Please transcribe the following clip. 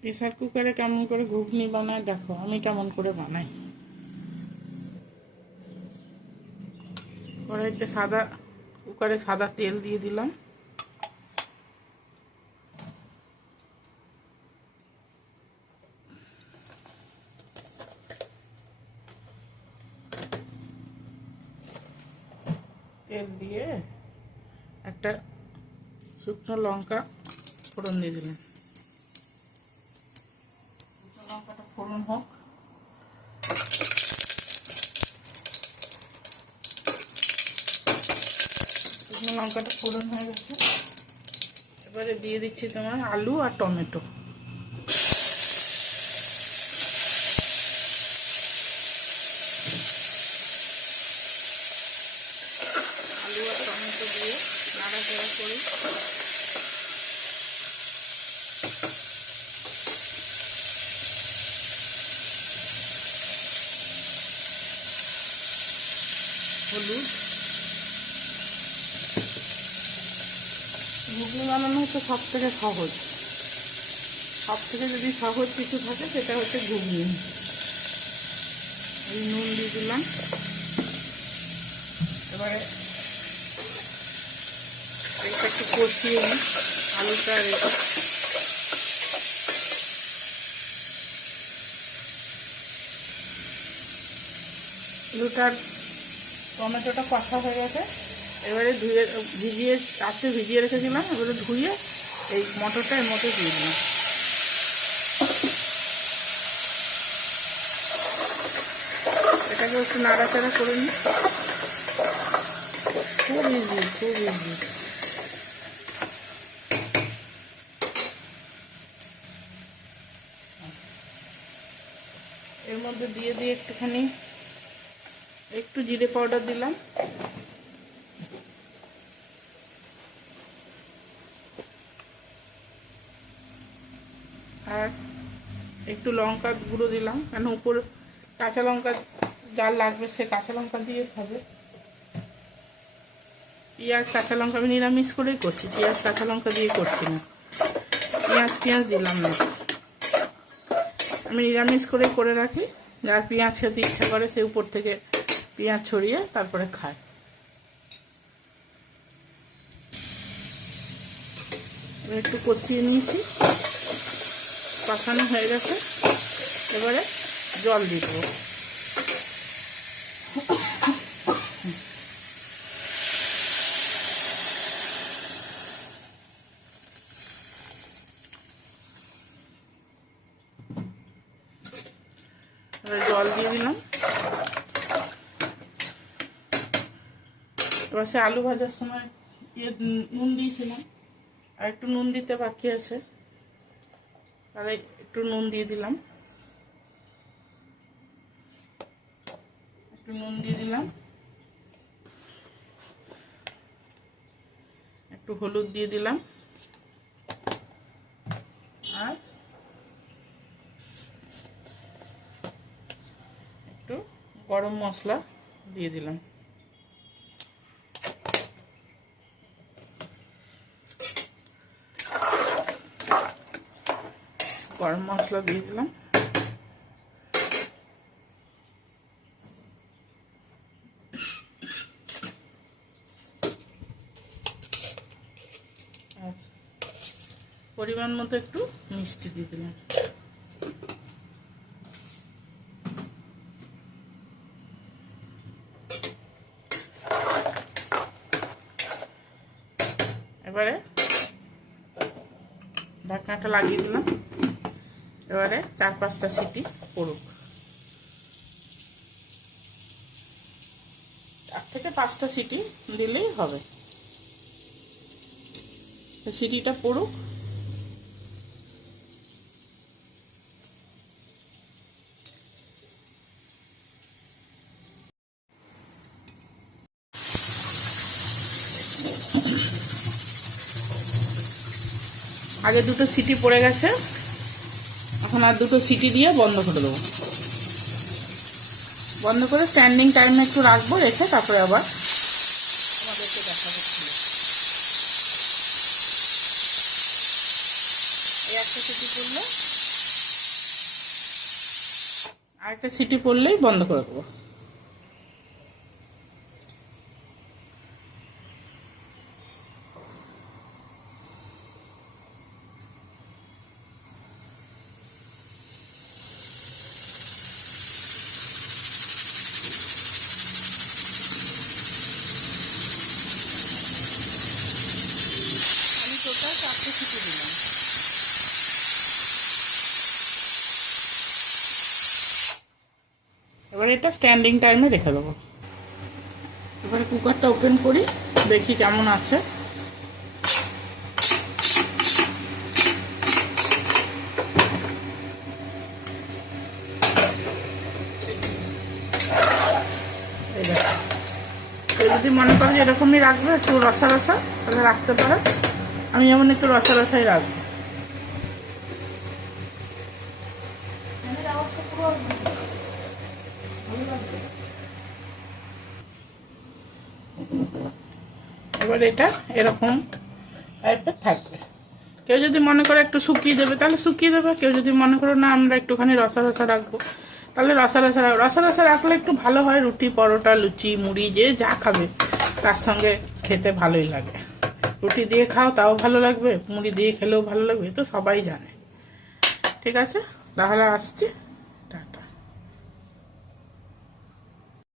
Pressure কুকারে কেমন করে ঘুগনি বানায় দেখো, আমি কেমন করে বানাই। কড়াইতে কুকারে সাদা তেল দিয়ে দিলাম। তেল দিয়ে একটা শুকনো লঙ্কা ফোড়ন দিয়ে দিলাম। শুকনো লঙ্কাটা ফোড়ন হোক। শুকনো লঙ্কাটা ফোড়ন হয়ে গেছে, এবারে দিয়ে দিচ্ছি তোমার আলু আর টমেটো। আলু আর টমেটো দিয়ে নাড়াচাড়া করি। হলুদ। ঘুগনি বানানো হচ্ছে সব থেকে সহজ, সব থেকে যদি সহজ কিছু থাকে সেটা হচ্ছে ঘুগনি। এই নুন দিয়ে দিলাম। এবারে এটা একটু কষিয়ে নিই আলুটা আর আলুটার টমেটোটা কষা হয়ে গেছে। এবারে ভিজিয়ে রেখেছিলাম, এবারে ধুয়ে এই মটরটা এর মধ্যে দিয়ে দিলাম। এটাকে একটু নাড়াচাড়া করে নিই। খুব ইজি, খুব ইজি। এর মধ্যে দিয়ে একটু জিরে পাউডার দিলাম, আর একটু লঙ্কা গুঁড়ো দিলাম, কেন উপরে কাঁচা লঙ্কা যার লাগবে সে কাঁচা লঙ্কা দিয়ে খাবে। পেঁয়াজ কাঁচা লঙ্কা আমি নিরামিষ করেই করছি, পেঁয়াজ কাঁচা লঙ্কা দিয়ে করছি না, পেঁয়াজ দিলাম না। আমি নিরামিষ করে রাখি, যার পেঁয়াজ খেতে ইচ্ছা করে সে উপর থেকে পেঁয়াজ ছড়িয়ে তারপরে খায়। একটু কষিয়ে নিয়েছি, কষানো হয়ে গেছে। এবারে জল দিয়ে দেবো। জল দিয়ে দিলাম। এবার সে আলু ভাজার সময় নুন দিয়েছিলাম, আর একটু নুন দিতে বাকি আছে, তাহলে একটু নুন দিয়ে দিলাম। একটু হলুদ দিয়ে দিলাম, আর একটু গরম মশলা দিয়ে দিলাম। গরম মশলা দিয়ে দিলাম। আর পরিমাণ মতো একটু মিষ্টি দিয়ে দিলাম। এবারে ঢাকনাটা লাগিয়ে দিলাম। এবারে 4-5টা সিটি পড়ুক, 4 থেকে 5টা সিটি দিলেই হবে। সিটিটা পড়ুক। আগে 2টো সিটি পড়ে গেছে, এখন আর 2টো সিটি দিয়ে বন্ধ করে দেবো। বন্ধ করে স্ট্যান্ডিং টাইমে একটু রাখবো, রেখে তারপরে আবার আমাদেরকে দেখাবো। এই একটা সিটি পড়লে আর একটা সিটি পড়লেই বন্ধ করে দেবো। এবার এটা স্ট্যান্ডিং টাইমে রেখে দেবো। এবারে কুকারটা ওপেন করি, দেখি কেমন আছে। যদি মনে করো যে এরকমই রাখবে, একটু রসা রসা, তাহলে রাখতে পারো। আমি যেমন একটু রসা রসাই রাখবো। এবার এটা এরকম টাইপের থাকবে। কেউ যদি মনে করে একটু শুকিয়ে দেবে তাহলে শুকিয়ে দেবে, কেউ যদি মনে করো না আমরা একটুখানি রসা রসা রাখবো তাহলে রসা রসা রসা রসা রাখলে একটু ভালো হয়। রুটি, পরোটা, লুচি, মুড়ি যে যা খাবে তার সঙ্গে খেতে ভালোই লাগে। রুটি দিয়ে খাও তাও ভালো লাগবে, মুড়ি দিয়ে খেলেও ভালো লাগবে, তো সবাই জানে। ঠিক আছে, তাহলে আসছি।